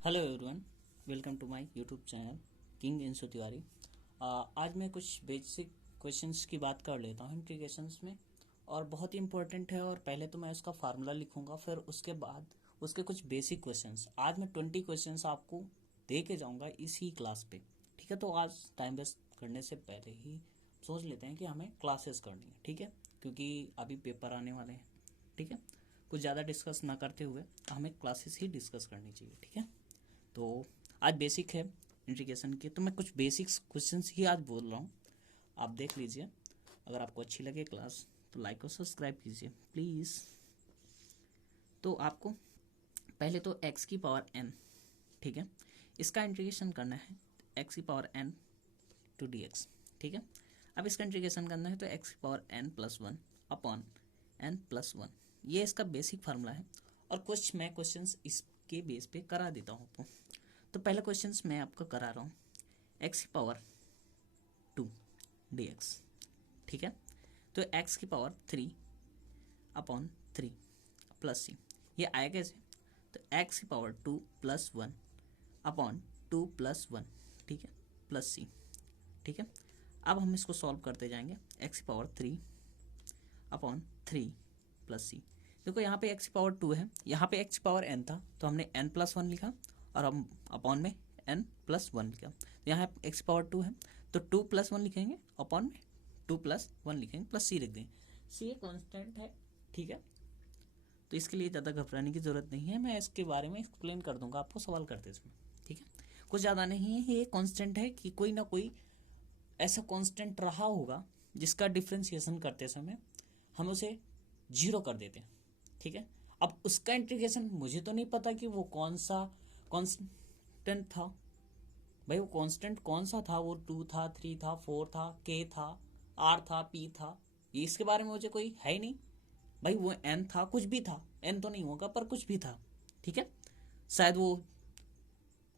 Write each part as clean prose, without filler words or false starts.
Hello everyone, welcome to my YouTube channel king इंसु तिवारी। आज मैं कुछ बेसिक क्वेश्चंस की बात कर लेता हूँ इंटीग्रेशंस में, और बहुत ही इंपॉर्टेंट है। और पहले तो मैं उसका फार्मूला लिखूंगा, फिर उसके बाद उसके कुछ बेसिक क्वेश्चंस। आज मैं 20 क्वेश्चंस आपको दे के जाऊँगा इसी क्लास पे, ठीक है। तो आज टाइम वेस्ट करने से पहले ही सोच लेते हैं कि हमें क्लासेस करनी है, ठीक है, क्योंकि अभी पेपर आने वाले हैं, ठीक है। कुछ ज़्यादा डिस्कस ना करते हुए हमें क्लासेस ही डिस्कस करनी चाहिए, ठीक है। तो आज बेसिक है इंटीग्रेशन के, तो मैं कुछ बेसिक्स क्वेश्चंस ही आज बोल रहा हूँ, आप देख लीजिए। अगर आपको अच्छी लगे क्लास तो लाइक और सब्सक्राइब कीजिए प्लीज़। तो आपको पहले तो x की पावर n, ठीक है, इसका इंटीग्रेशन करना है x की पावर n टू dx, ठीक है। अब इसका इंटीग्रेशन करना है तो x की power n plus one upon n plus one, ये इसका बेसिक फार्मूला है। और कुछ मैं क्वेश्चंस इसके बेस पे करा देता हूँ आपको। तो पहला क्वेश्चंस मैं आपको करा रहा हूँ x की पावर 2 dx, ठीक है। तो x की पावर 3 अपॉन 3 प्लस सी, ये आया कैसे? तो x की पावर 2 प्लस 1 अपॉन 2 प्लस 1, ठीक है, प्लस सी, ठीक है। अब हम इसको सॉल्व करते जाएंगे। x की पावर 3 अपॉन 3 प्लस सी, देखो यहाँ पे x की पावर 2 है, यहाँ पे x की पावर n था तो हमने n प्लस 1 लिखा, और हम अपॉन में n प्लस 1 लिखा। तो यहाँ x की पावर 2 है तो 2 प्लस 1 लिखेंगे, अपॉन में 2 प्लस 1 लिखेंगे, प्लस सी लिख देंगे। सी एक कॉन्स्टेंट है, ठीक है, तो इसके लिए ज़्यादा घबराने की ज़रूरत नहीं है। मैं इसके बारे में एक्सप्लेन कर दूंगा आपको सवाल करते समय, ठीक है। कुछ ज़्यादा नहीं है, ये कॉन्स्टेंट है कि कोई ना कोई ऐसा कॉन्स्टेंट रहा होगा जिसका डिफ्रेंसिएशन करते समय हम उसे जीरो कर देते हैं, ठीक है। अब उसका इंटीग्रेशन मुझे तो नहीं पता कि वो कौन सा कांस्टेंट था, भाई वो कांस्टेंट कौन सा था, वो 2 था, 3 था, 4 था, k था, r था, p था, ये इसके बारे में मुझे कोई है ही नहीं। भाई वो n था, कुछ भी था, n तो नहीं होगा पर कुछ भी था, ठीक है। शायद वो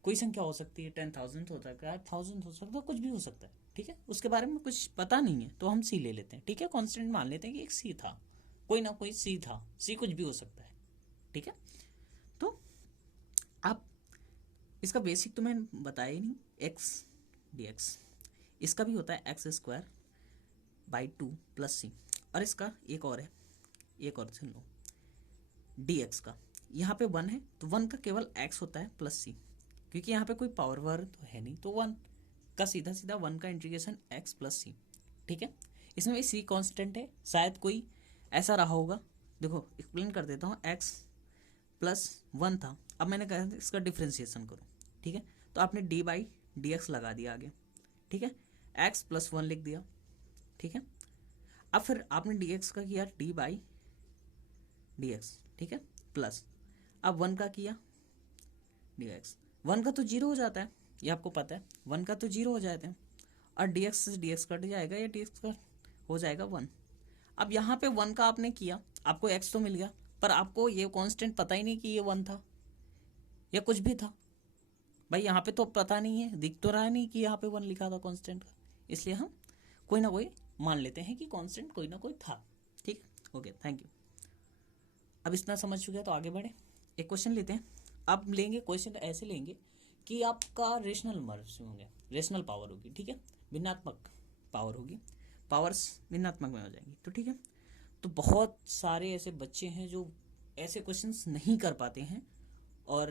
कोई संख्या हो सकती है, 10,000 हो सकता है, 1,000 हो सकता है, कुछ भी हो सकता है, ठीक है। उसके बारे में कुछ पता नहीं है तो हम सी ले लेते हैं, ठीक है। कांस्टेंट मान लेते हैं कि एक सी था, कोई ना कोई सी था, सी कुछ भी हो सकता है, ठीक है। तो आप इसका बेसिक तो मैंने बताया ही नहीं, एक्स डी एक्स, इसका भी होता है एक्स स्क्वायर बाई 2 प्लस सी। और इसका एक और है, एक और सुन लो, डी एक्स का यहाँ पे 1 है तो 1 का केवल x होता है प्लस सी, क्योंकि यहाँ पे कोई पावर वर्ग तो है नहीं, तो 1 का सीधा सीधा 1 का इंटीग्रेशन x प्लस सी, ठीक है। इसमें भी सी कांस्टेंट है, शायद कोई ऐसा रहा होगा, देखो एक्सप्लेन कर देता हूँ। x प्लस 1 था, अब मैंने कहा इसका डिफ्रेंसिएशन करो, ठीक है। तो आपने डी बाई डी एक्स लगा दिया आगे, ठीक है, x प्लस 1 लिख दिया, ठीक है। अब फिर आपने डी एक्स का किया डी बाई डी एक्स, ठीक है, प्लस अब 1 का किया डी एक्स, 1 का तो जीरो हो जाता है, ये आपको पता है, 1 का तो जीरो हो जाते हैं, और डी एक्स से डी एक्स कट जाएगा, या डी एक्स का हो जाएगा 1। अब यहाँ पे 1 का आपने किया, आपको x तो मिल गया, पर आपको ये कांस्टेंट पता ही नहीं कि ये 1 था या कुछ भी था। भाई यहाँ पे तो पता नहीं है, दिख तो रहा नहीं कि यहाँ पे 1 लिखा था कांस्टेंट का, इसलिए हम कोई ना कोई मान लेते हैं कि कांस्टेंट कोई ना कोई था, ठीक है। Okay, thank you. अब इतना समझ चुके हैं तो आगे बढ़े, एक क्वेश्चन लेते हैं। अब लेंगे क्वेश्चन ऐसे लेंगे कि आपका रेशनल नंबर्स होंगे, रेशनल पावर होगी, ठीक है, भिन्नात्मक पावर होगी, पावर्स भिन्नात्मक में हो जाएंगी, तो ठीक है। तो बहुत सारे ऐसे बच्चे हैं जो ऐसे क्वेश्चंस नहीं कर पाते हैं, और